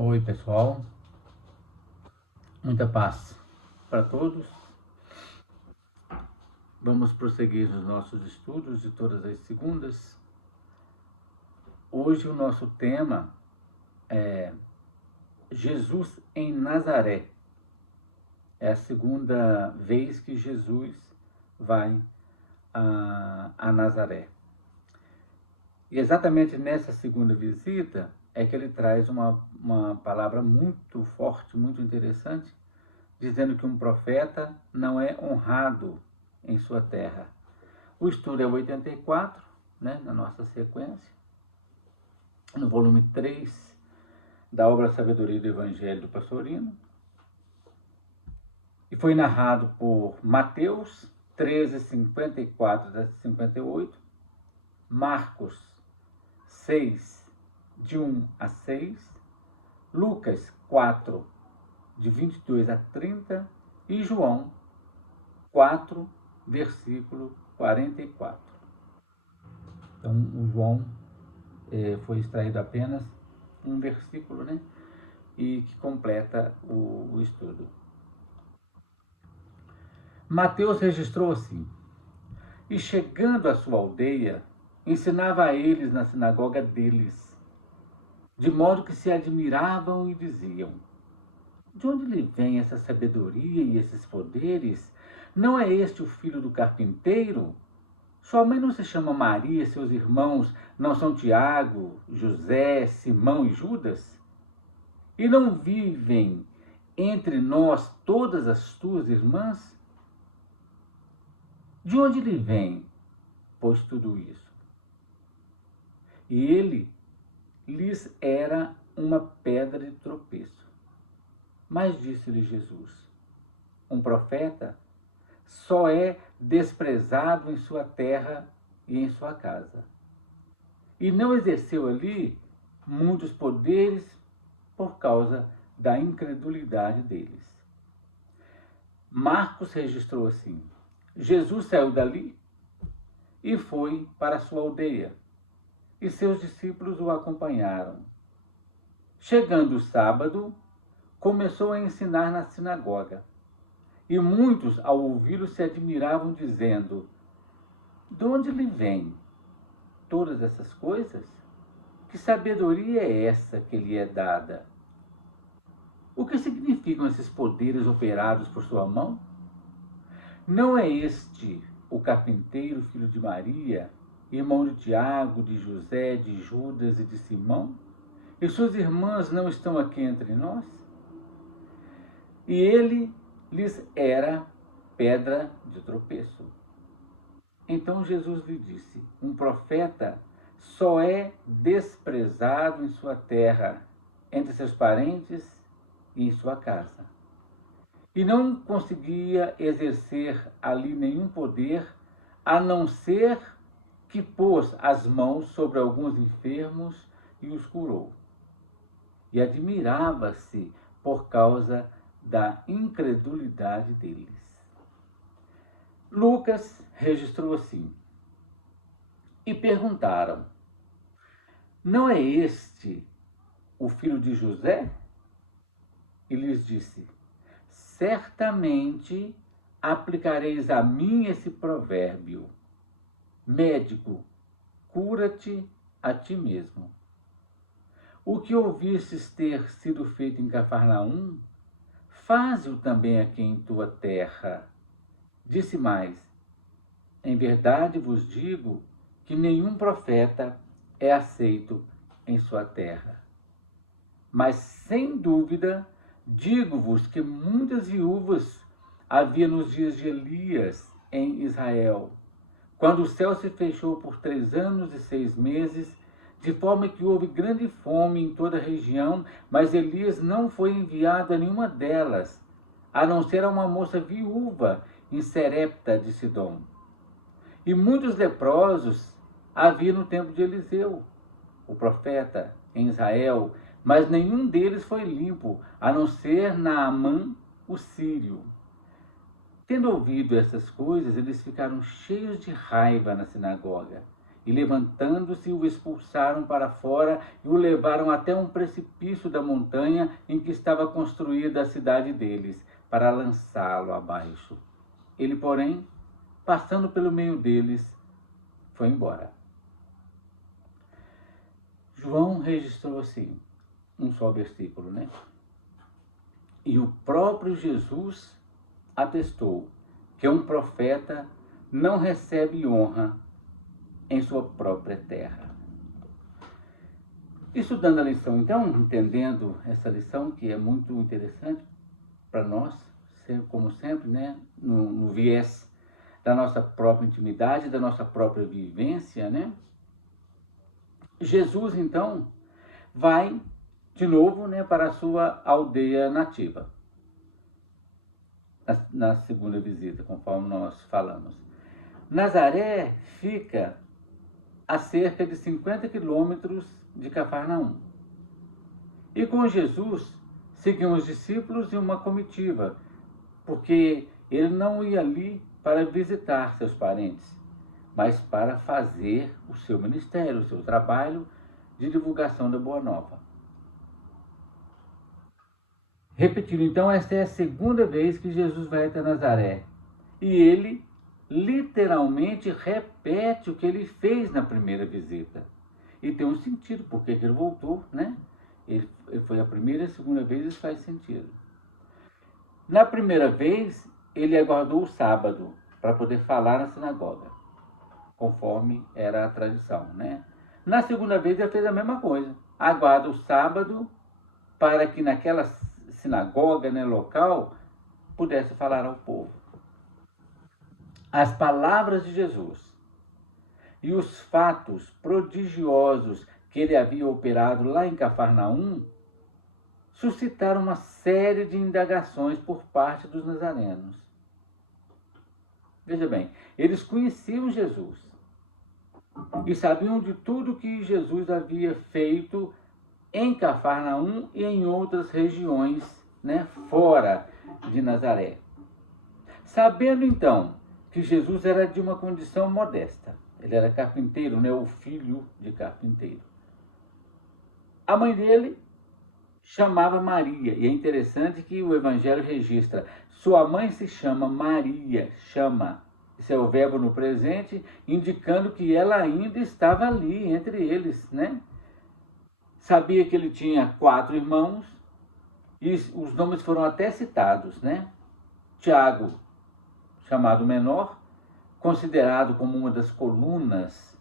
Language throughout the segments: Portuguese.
Oi, pessoal. Muita paz para todos. Vamos prosseguir os nossos estudos de todas as segundas. Hoje o nosso tema é Jesus em Nazaré. É a segunda vez que Jesus vai a Nazaré. E exatamente nessa segunda visita é que ele traz uma palavra muito forte, muito interessante, dizendo que um profeta não é honrado em sua terra. O estudo é o 84, né, na nossa sequência, no volume 3 da obra Sabedoria do Evangelho do Pastorino, e foi narrado por Mateus 13, 54 a 58, Marcos 6, de 1 a 6, Lucas 4, de 22 a 30, e João 4, versículo 44. Então, o João foi extraído apenas um versículo, né? E que completa o estudo. Mateus registrou assim: e chegando à sua aldeia, ensinava a eles na sinagoga deles, de modo que se admiravam e diziam: de onde lhe vem essa sabedoria e esses poderes? Não é este o filho do carpinteiro? Sua mãe não se chama Maria, seus irmãos não são Tiago, José, Simão e Judas? E não vivem entre nós todas as tuas irmãs? De onde lhe vem, pois, tudo isso? E ele lhes era uma pedra de tropeço. Mas disse-lhe Jesus: um profeta só é desprezado em sua terra e em sua casa. E não exerceu ali muitos poderes por causa da incredulidade deles. Marcos registrou assim: Jesus saiu dali e foi para sua aldeia, e seus discípulos o acompanharam. Chegando o sábado, começou a ensinar na sinagoga. E muitos, ao ouvi-lo, se admiravam, dizendo: de onde lhe vem todas essas coisas? Que sabedoria é essa que lhe é dada? O que significam esses poderes operados por sua mão? Não é este o carpinteiro, filho de Maria, irmão de Tiago, de José, de Judas e de Simão? E suas irmãs não estão aqui entre nós? E ele lhes era pedra de tropeço. Então Jesus lhe disse: um profeta só é desprezado em sua terra, entre seus parentes e em sua casa. E não conseguia exercer ali nenhum poder, a não ser que pôs as mãos sobre alguns enfermos e os curou. E admirava-se por causa da incredulidade deles. Lucas registrou assim: e perguntaram: não é este o filho de José? E lhes disse: certamente aplicareis a mim esse provérbio: médico, cura-te a ti mesmo. O que ouvistes ter sido feito em Cafarnaum, faze-o também aqui em tua terra. Disse mais: em verdade vos digo que nenhum profeta é aceito em sua terra. Mas, sem dúvida, digo-vos que muitas viúvas havia nos dias de Elias em Israel, quando o céu se fechou por 3 anos e 6 meses, de forma que houve grande fome em toda a região, mas Elias não foi enviado a nenhuma delas, a não ser a uma moça viúva em Serepta de Sidom. E muitos leprosos havia no tempo de Eliseu, o profeta, em Israel, mas nenhum deles foi limpo, a não ser Naamã, o sírio. Tendo ouvido essas coisas, eles ficaram cheios de raiva na sinagoga e levantando-se o expulsaram para fora e o levaram até um precipício da montanha em que estava construída a cidade deles, para lançá-lo abaixo. Ele, porém, passando pelo meio deles, foi embora. João registrou assim, um só versículo, né? E o próprio Jesus atestou que um profeta não recebe honra em sua própria terra. Estudando a lição, então, entendendo essa lição, que é muito interessante para nós, como sempre, né, no viés da nossa própria intimidade, da nossa própria vivência, né? Jesus, então, vai de novo, né, para a sua aldeia nativa, na segunda visita, conforme nós falamos. Nazaré fica a cerca de 50 quilômetros de Cafarnaum. E com Jesus seguiam os discípulos e uma comitiva, porque ele não ia ali para visitar seus parentes, mas para fazer o seu ministério, o seu trabalho de divulgação da Boa Nova. Repetindo, então, esta é a segunda vez que Jesus vai até Nazaré. E ele literalmente repete o que ele fez na primeira visita. E tem um sentido, porque ele voltou, né? Ele foi a primeira e a segunda vez, isso faz sentido. Na primeira vez, ele aguardou o sábado para poder falar na sinagoga, conforme era a tradição, né? Na segunda vez, ele fez a mesma coisa. Aguarda o sábado para que naquela sinagoga, né, local, pudesse falar ao povo. As palavras de Jesus e os fatos prodigiosos que ele havia operado lá em Cafarnaum suscitaram uma série de indagações por parte dos nazarenos. Veja bem, eles conheciam Jesus e sabiam de tudo que Jesus havia feito em Cafarnaum e em outras regiões, né, fora de Nazaré. Sabendo então que Jesus era de uma condição modesta, ele era carpinteiro, né, o filho de carpinteiro. A mãe dele chamava Maria, e é interessante que o Evangelho registra, sua mãe se chama Maria, chama. Isso é o verbo no presente, indicando que ela ainda estava ali entre eles, né? Sabia que ele tinha 4 irmãos, e os nomes foram até citados, né? Tiago, chamado menor, considerado como uma das colunas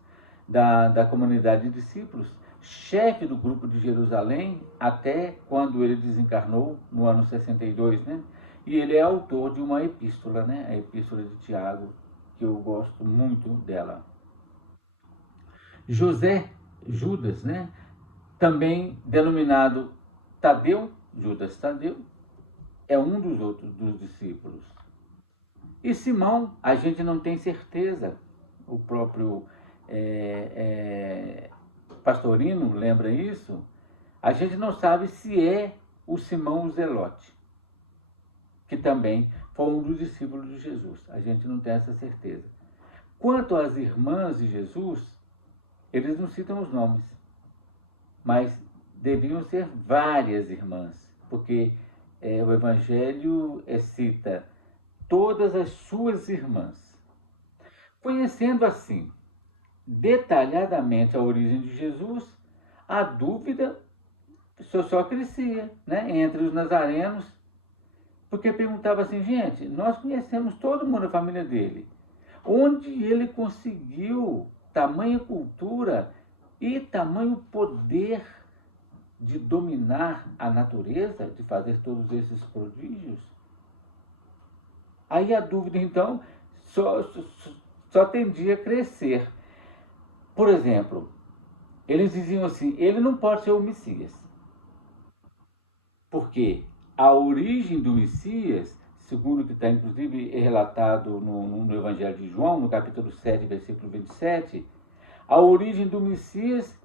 da comunidade de discípulos, chefe do grupo de Jerusalém, até quando ele desencarnou, no ano 62, né? E ele é autor de uma epístola, né? A epístola de Tiago, que eu gosto muito dela. Judas, né? Também denominado Tadeu, Judas Tadeu, é um dos outros dos discípulos. E Simão, a gente não tem certeza, o próprio Pastorino lembra isso, a gente não sabe se é o Simão Zelote, que também foi um dos discípulos de Jesus, a gente não tem essa certeza. Quanto às irmãs de Jesus, eles não citam os nomes, mas deviam ser várias irmãs, porque o Evangelho cita todas as suas irmãs. Conhecendo assim detalhadamente a origem de Jesus, a dúvida só crescia, né, entre os nazarenos, porque perguntava assim, gente, nós conhecemos todo mundo da família dele, onde ele conseguiu tamanha cultura e tamanho poder de dominar a natureza, de fazer todos esses prodígios? Aí a dúvida, então, só tendia a crescer. Por exemplo, eles diziam assim, ele não pode ser o Messias. Porque a origem do Messias, segundo o que está inclusive relatado no Evangelho de João, no capítulo 7, versículo 27, a origem do Messias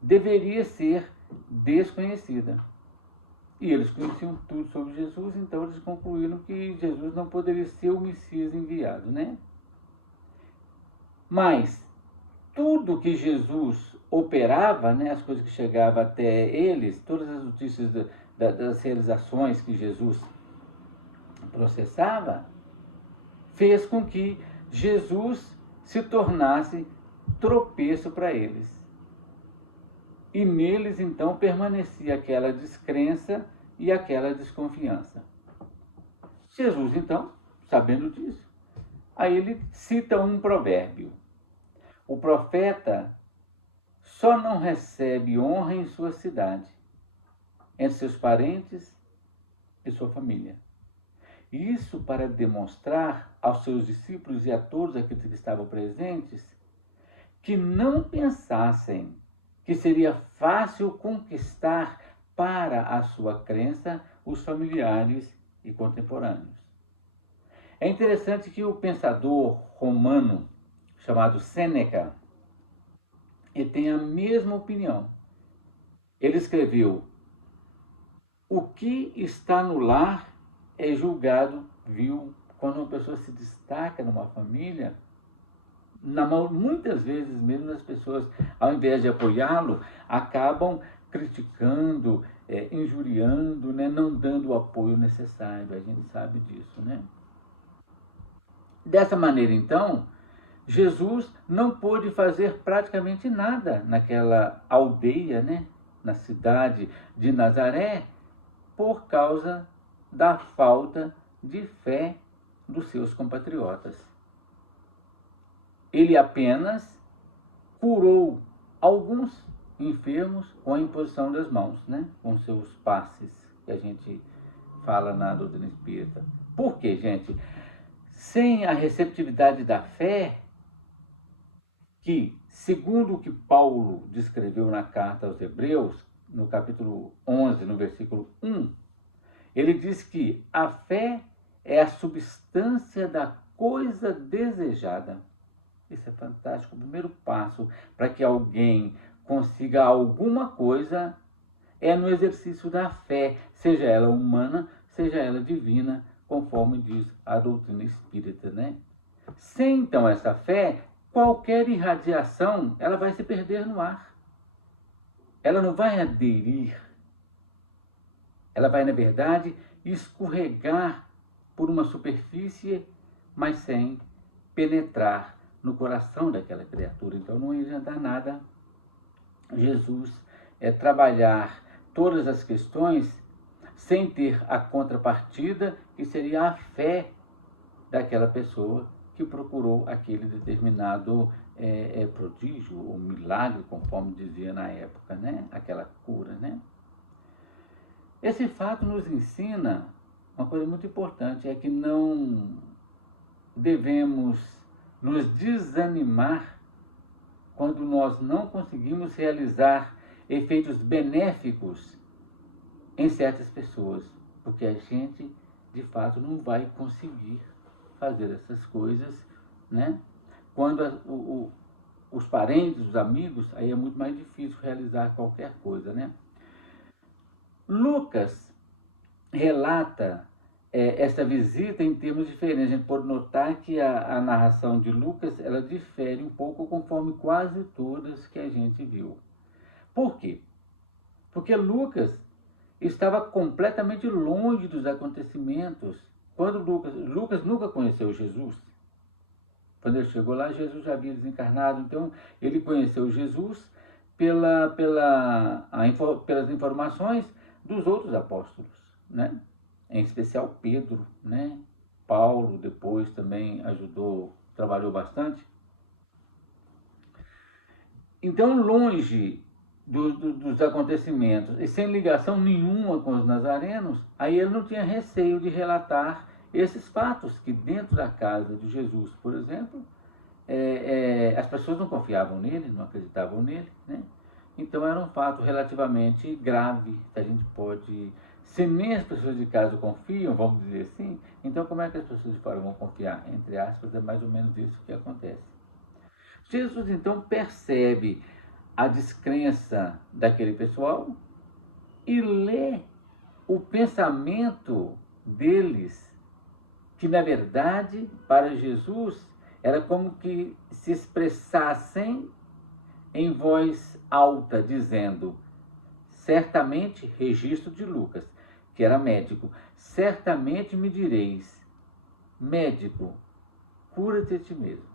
deveria ser desconhecida. E eles conheciam tudo sobre Jesus, então eles concluíram que Jesus não poderia ser o Messias enviado, né? Mas tudo que Jesus operava, né, as coisas que chegavam até eles, todas as notícias das realizações que Jesus processava, fez com que Jesus se tornasse tropeço para eles. E neles, então, permanecia aquela descrença e aquela desconfiança. Jesus, então, sabendo disso, aí ele cita um provérbio. O profeta só não recebe honra em sua cidade, entre seus parentes e sua família. Isso para demonstrar aos seus discípulos e a todos aqueles que estavam presentes que não pensassem que seria fácil conquistar para a sua crença os familiares e contemporâneos. É interessante que o pensador romano chamado Sêneca, ele tem a mesma opinião. Ele escreveu: o que está no lar é julgado vil. Quando uma pessoa se destaca numa família, muitas vezes mesmo as pessoas, ao invés de apoiá-lo, acabam criticando, injuriando, né, não dando o apoio necessário. A gente sabe disso, né? Dessa maneira, então, Jesus não pôde fazer praticamente nada naquela aldeia, né, na cidade de Nazaré, por causa da falta de fé dos seus compatriotas. Ele apenas curou alguns enfermos com a imposição das mãos, né, com seus passes, que a gente fala na doutrina espírita. Por quê, gente? Sem a receptividade da fé, que, segundo o que Paulo descreveu na carta aos Hebreus, no capítulo 11, no versículo 1, ele diz que a fé é a substância da coisa desejada. Isso é fantástico. O primeiro passo para que alguém consiga alguma coisa é no exercício da fé, seja ela humana, seja ela divina, conforme diz a doutrina espírita, né? Sem, então, essa fé, qualquer irradiação, ela vai se perder no ar. Ela não vai aderir. Ela vai, na verdade, escorregar por uma superfície, mas sem penetrar no coração daquela criatura. Então não ia adiantar nada Jesus trabalhar todas as questões sem ter a contrapartida, que seria a fé daquela pessoa que procurou aquele determinado prodígio ou milagre, conforme dizia na época, né? Aquela cura, né? Esse fato nos ensina uma coisa muito importante, é que não devemos nos desanimar quando nós não conseguimos realizar efeitos benéficos em certas pessoas, porque a gente, de fato, não vai conseguir fazer essas coisas, né? Quando os parentes, os amigos, aí é muito mais difícil realizar qualquer coisa, né? Lucas relata essa visita em termos diferentes. A gente pode notar que a narração de Lucas, ela difere um pouco conforme quase todas que a gente viu. Por quê? Porque Lucas estava completamente longe dos acontecimentos. Quando Lucas nunca conheceu Jesus. Quando ele chegou lá, Jesus já havia desencarnado. Então, ele conheceu Jesus pelas informações dos outros apóstolos, né? Em especial Pedro, né? Paulo depois também ajudou, trabalhou bastante. Então, longe dos acontecimentos e sem ligação nenhuma com os nazarenos, aí ele não tinha receio de relatar esses fatos, que dentro da casa de Jesus, por exemplo, as pessoas não confiavam nele, não acreditavam nele, né? Então era um fato relativamente grave, que a gente pode... Se nem as pessoas de casa confiam, vamos dizer assim, então como é que as pessoas de fora vão confiar? Entre aspas, é mais ou menos isso que acontece. Jesus então percebe a descrença daquele pessoal e lê o pensamento deles, que na verdade para Jesus era como que se expressassem em voz alta, dizendo, certamente, registro de Lucas, que era médico, certamente me direis, médico, cura-te a ti mesmo.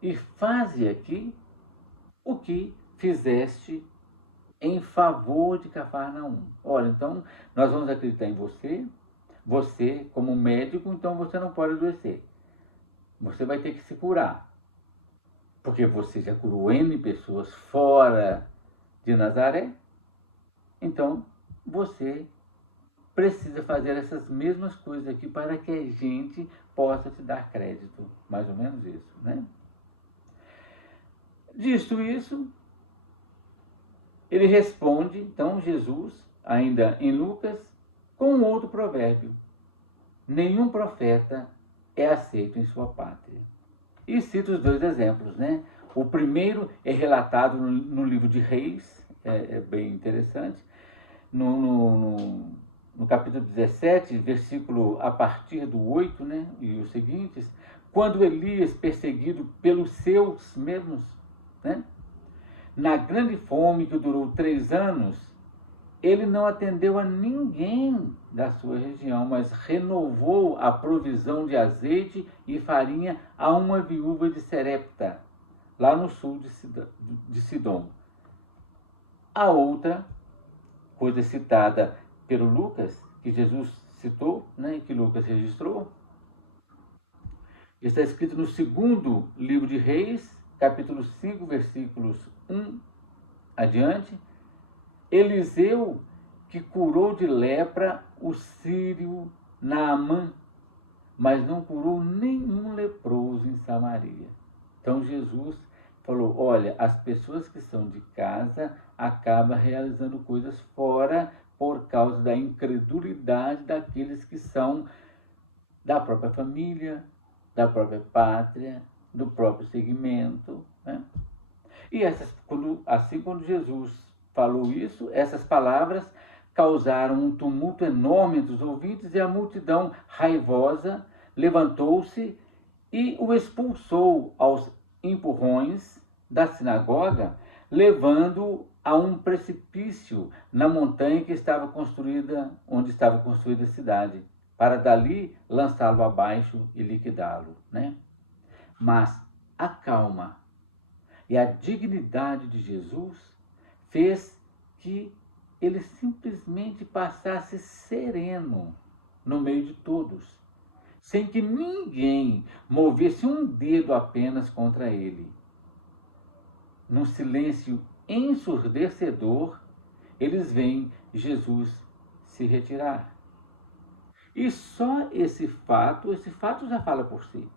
E faze aqui o que fizeste em favor de Cafarnaum. Olha, então, nós vamos acreditar em você, você como médico, então você não pode adoecer. Você vai ter que se curar. Porque você já curou N pessoas fora de Nazaré. Então, você precisa fazer essas mesmas coisas aqui para que a gente possa te dar crédito. Mais ou menos isso, né? Dito isso, ele responde, então, Jesus, ainda em Lucas, com um outro provérbio. Nenhum profeta é aceito em sua pátria. E cita os dois exemplos, né? O primeiro é relatado no livro de Reis, é bem interessante. No capítulo 17, versículo a partir do 8, né? E os seguintes, quando Elias, perseguido pelos seus mesmos, né? Na grande fome que durou 3 anos, ele não atendeu a ninguém da sua região, mas renovou a provisão de azeite e farinha a uma viúva de Serepta, lá no sul de Sidom. A outra coisa citada pelo Lucas, que Jesus citou, né, que Lucas registrou, está escrito no segundo livro de Reis, capítulo 5, versículos 1 adiante. Eliseu, que curou de lepra o sírio Naamã, mas não curou nenhum leproso em Samaria. Então Jesus falou, olha, as pessoas que são de casa acabam realizando coisas fora por causa da incredulidade daqueles que são da própria família, da própria pátria, do próprio segmento, né? E quando Jesus falou isso, essas palavras causaram um tumulto enorme entre os ouvintes e a multidão raivosa levantou-se e o expulsou aos empurrões da sinagoga, levando-o a um precipício na montanha que estava construída, onde estava construída a cidade, para dali lançá-lo abaixo e liquidá-lo, né? Mas a calma e a dignidade de Jesus fez que ele simplesmente passasse sereno no meio de todos, sem que ninguém movesse um dedo apenas contra ele. Num silêncio ensurdecedor, eles veem Jesus se retirar. E só esse fato já fala por si.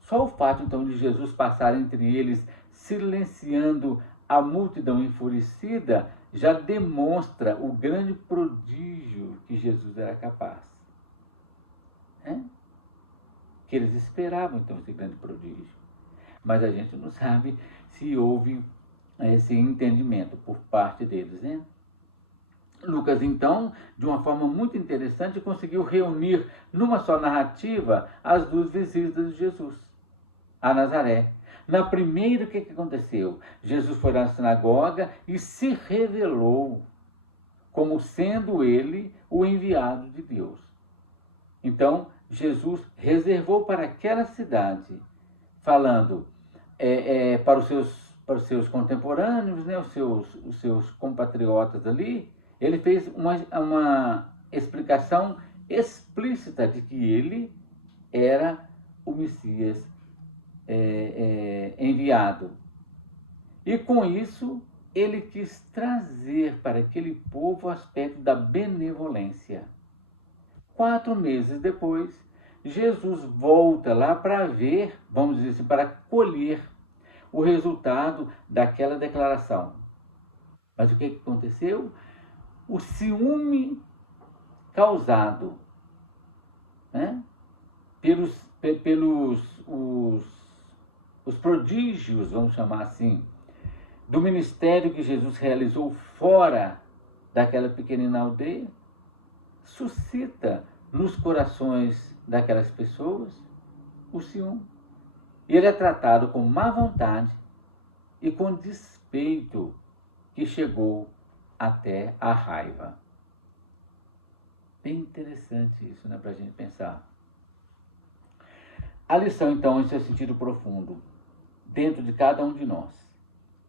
Só o fato, então, de Jesus passar entre eles, silenciando a multidão enfurecida, já demonstra o grande prodígio que Jesus era capaz. Que eles esperavam, então, esse grande prodígio. Mas a gente não sabe se houve esse entendimento por parte deles, né? Lucas, então, de uma forma muito interessante, conseguiu reunir numa só narrativa as duas visitas de Jesus a Nazaré. Na primeira, o que aconteceu? Jesus foi na sinagoga e se revelou como sendo ele o enviado de Deus. Então, Jesus reservou para aquela cidade, falando para os seus contemporâneos, né, os seus compatriotas ali, ele fez uma explicação explícita de que ele era o Messias enviado. E com isso, ele quis trazer para aquele povo o aspecto da benevolência. 4 meses depois, Jesus volta lá para ver, vamos dizer assim, para colher o resultado daquela declaração. Mas o que aconteceu? O ciúme causado, né, pelos os prodígios, vamos chamar assim, do ministério que Jesus realizou fora daquela pequenina aldeia, suscita nos corações daquelas pessoas o ciúme. E ele é tratado com má vontade e com despeito que chegou até a raiva. Bem interessante isso, né, para a gente pensar. A lição, então, em seu sentido profundo, dentro de cada um de nós,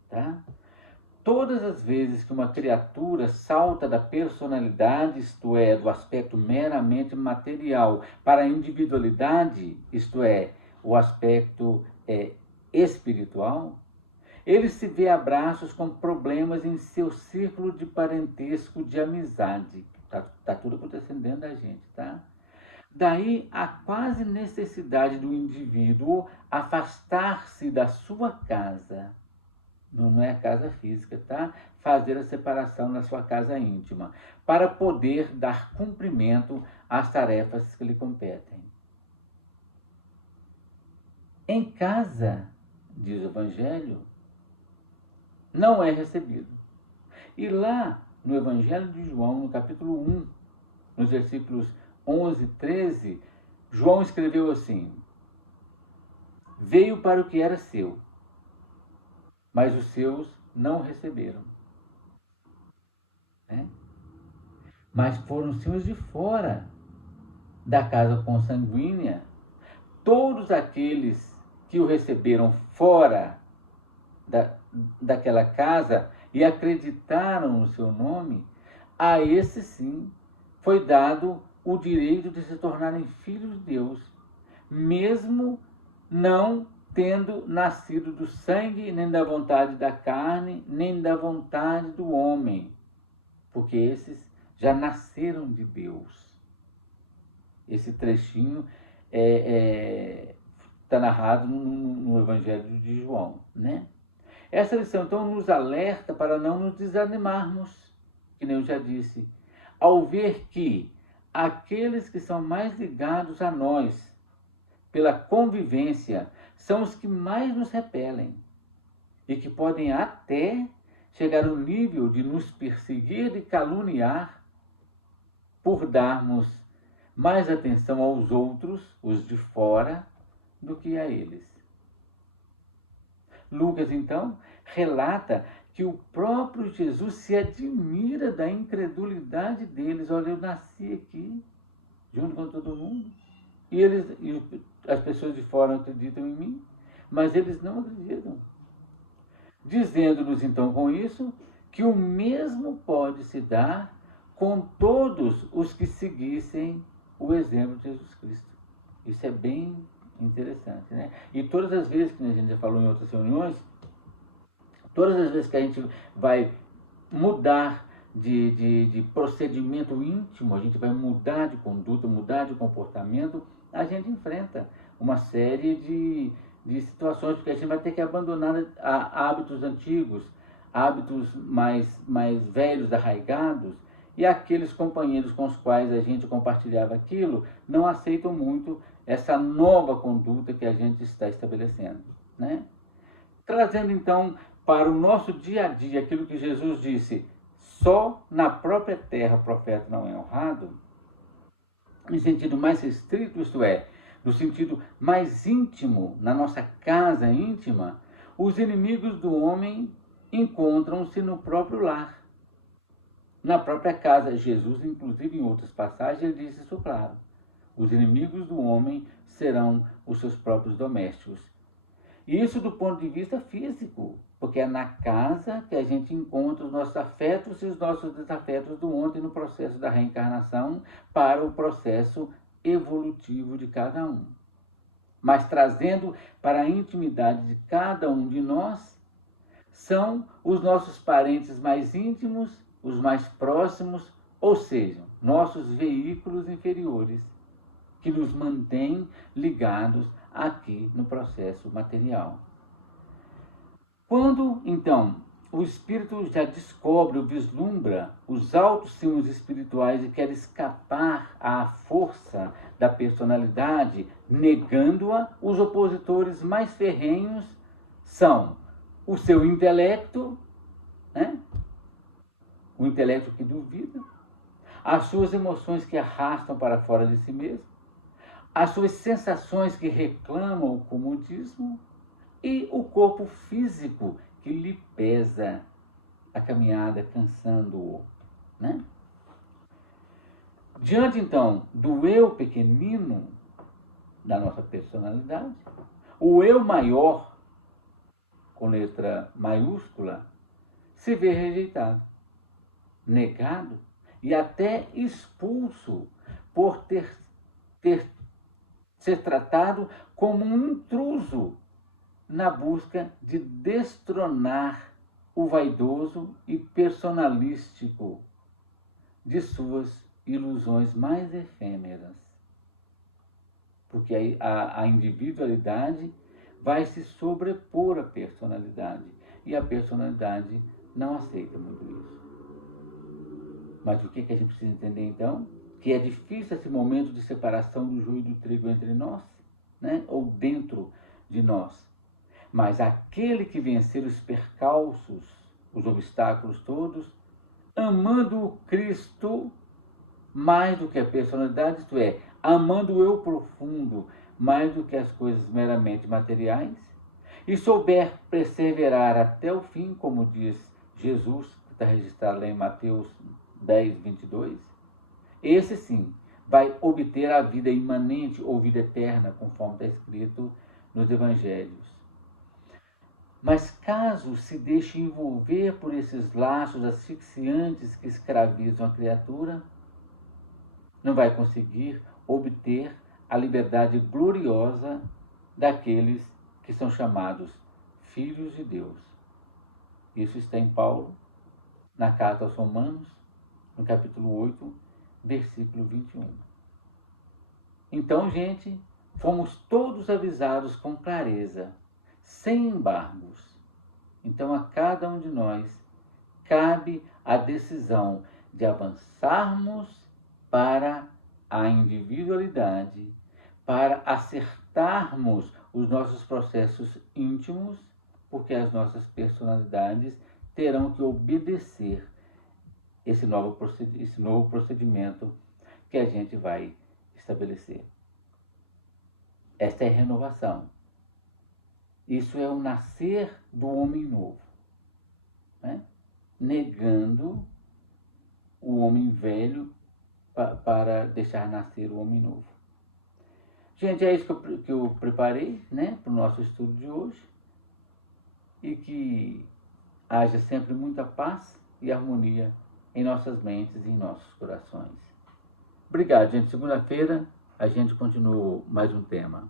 tá? Todas as vezes que uma criatura salta da personalidade, isto é, do aspecto meramente material, para a individualidade, isto é, o aspecto espiritual, ele se vê a braços com problemas em seu círculo de parentesco, de amizade. Tá tudo acontecendo dentro da gente, tá? Daí a quase necessidade do indivíduo afastar-se da sua casa. Não é a casa física, tá? Fazer a separação na sua casa íntima, para poder dar cumprimento às tarefas que lhe competem. Em casa, diz o Evangelho, não é recebido. E lá no Evangelho de João, no capítulo 1, nos versículos 11 e 13, João escreveu assim: veio para o que era seu, mas os seus não o receberam. Né? Mas foram os seus de fora da casa consanguínea, todos aqueles que o receberam fora daquela casa e acreditaram no seu nome, a esse sim foi dado o direito de se tornarem filhos de Deus, mesmo não tendo nascido do sangue, nem da vontade da carne, nem da vontade do homem, porque esses já nasceram de Deus. Esse trechinho está narrado no Evangelho de João, né? Essa lição, então, nos alerta para não nos desanimarmos, que nem eu já disse, ao ver que aqueles que são mais ligados a nós, pela convivência, são os que mais nos repelem e que podem até chegar ao nível de nos perseguir e caluniar por darmos mais atenção aos outros, os de fora, do que a eles. Lucas, então, relata que o próprio Jesus se admira da incredulidade deles. Olha, eu nasci aqui, junto com todo mundo, e as pessoas de fora acreditam em mim, mas eles não acreditam. Dizendo-nos, então, com isso, que o mesmo pode se dar com todos os que seguissem o exemplo de Jesus Cristo. Isso é bem interessante, né? E todas as vezes, que a gente já falou em outras reuniões, todas as vezes que a gente vai mudar de procedimento íntimo, a gente vai mudar de conduta, mudar de comportamento, a gente enfrenta uma série de situações, porque a gente vai ter que abandonar hábitos antigos, hábitos mais velhos, arraigados, e aqueles companheiros com os quais a gente compartilhava aquilo não aceitam muito essa nova conduta que a gente está estabelecendo, né? Trazendo então para o nosso dia a dia aquilo que Jesus disse: só na própria terra o profeta não é honrado, em sentido mais restrito, isto é, no sentido mais íntimo, na nossa casa íntima, os inimigos do homem encontram-se no próprio lar, na própria casa. Jesus, inclusive, em outras passagens, ele diz isso claro: os inimigos do homem serão os seus próprios domésticos. E isso do ponto de vista físico, porque é na casa que a gente encontra os nossos afetos e os nossos desafetos do ontem no processo da reencarnação para o processo evolutivo de cada um. Mas trazendo para a intimidade de cada um de nós, são os nossos parentes mais íntimos, os mais próximos, ou seja, nossos veículos inferiores, que nos mantêm ligados aqui no processo material. Quando, então, o espírito já descobre ou vislumbra os altos cimos espirituais e quer escapar à força da personalidade, negando-a, os opositores mais ferrenhos são o seu intelecto, né? O intelecto que duvida, as suas emoções que arrastam para fora de si mesmo, as suas sensações que reclamam o comodismo e o corpo físico que lhe pesa a caminhada, cansando-o, né? Diante, então, do eu pequenino da nossa personalidade, o eu maior, com letra maiúscula, se vê rejeitado, negado e até expulso por ser tratado como um intruso na busca de destronar o vaidoso e personalístico de suas ilusões mais efêmeras. Porque a individualidade vai se sobrepor à personalidade, e a personalidade não aceita muito isso. Mas o que a gente precisa entender, então? Que é difícil esse momento de separação do joio e do trigo entre nós, né? Ou dentro de nós. Mas aquele que vencer os percalços, os obstáculos todos, amando o Cristo mais do que a personalidade, isto é, amando o eu profundo mais do que as coisas meramente materiais, e souber perseverar até o fim, como diz Jesus, que está registrado lá em Mateus 10, 22, esse sim vai obter a vida imanente ou vida eterna, conforme está escrito nos Evangelhos. Mas caso se deixe envolver por esses laços asfixiantes que escravizam a criatura, não vai conseguir obter a liberdade gloriosa daqueles que são chamados filhos de Deus. Isso está em Paulo, na carta aos Romanos, no capítulo 8, versículo 21. Então, gente, fomos todos avisados com clareza, sem embargos. Então, a cada um de nós cabe a decisão de avançarmos para a individualidade, para acertarmos os nossos processos íntimos, porque as nossas personalidades terão que obedecer esse novo procedimento que a gente vai estabelecer. Esta é a renovação. Isso é o nascer do homem novo, né? Negando o homem velho para deixar nascer o homem novo. Gente, é isso que eu preparei, né, para o nosso estudo de hoje. E que haja sempre muita paz e harmonia em nossas mentes e em nossos corações. Obrigado, gente. Segunda-feira a gente continua mais um tema.